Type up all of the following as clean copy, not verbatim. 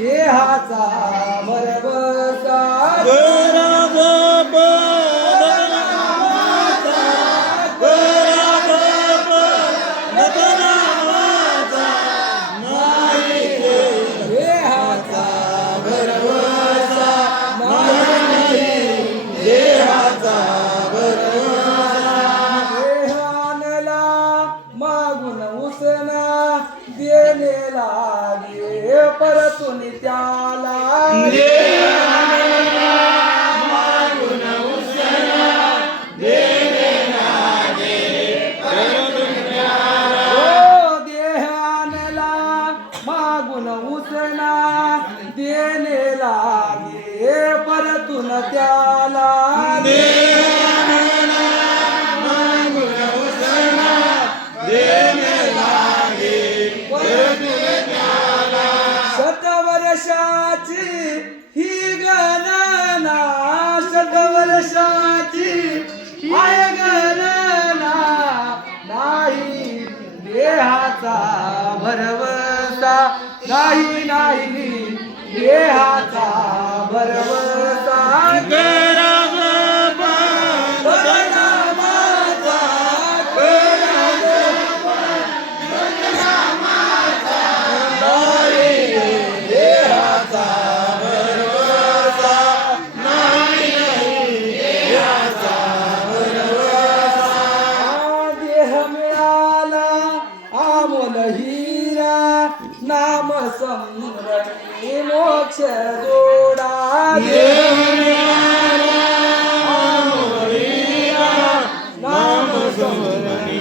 देहाचा भरवसा देहाचा भरवसा नाही देहाचा भरवसा देहानला मागून उसना देणे लागे परतून त्याला मागून उसना देणे लागे परतून त्याला. ओ देहानला मागून उसना देणे लागे परतून त्याला मागून उसना देणे लागे परतून त्याला. शतवर्षाची ही गणना शतवर्षाची आहे गणना नाही देहाचा भरवसा नाही नाही देहाचा भरवसा देह मिळाला आमोल हिरा नाम समरणी मोक्ष जोडा देह मिळाला आमोल हिरा नाम समरणी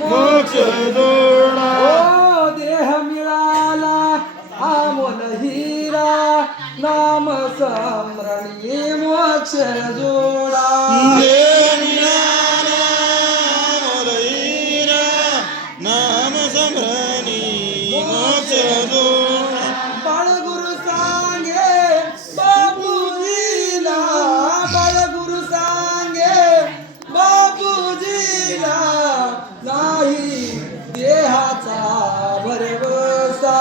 मोक्ष जोडा. ओ देह मिळाला आमोल हिरा नाम समरणी मोक्ष जोडा नाम समरणी मोक्ष जोडा. बाळगुरु सांगे बापूजीला बाळगुरु सांगे बापूजीला नाही देहाचा भरवसा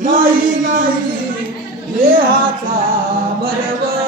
नाही नाही देहाचा भरवसा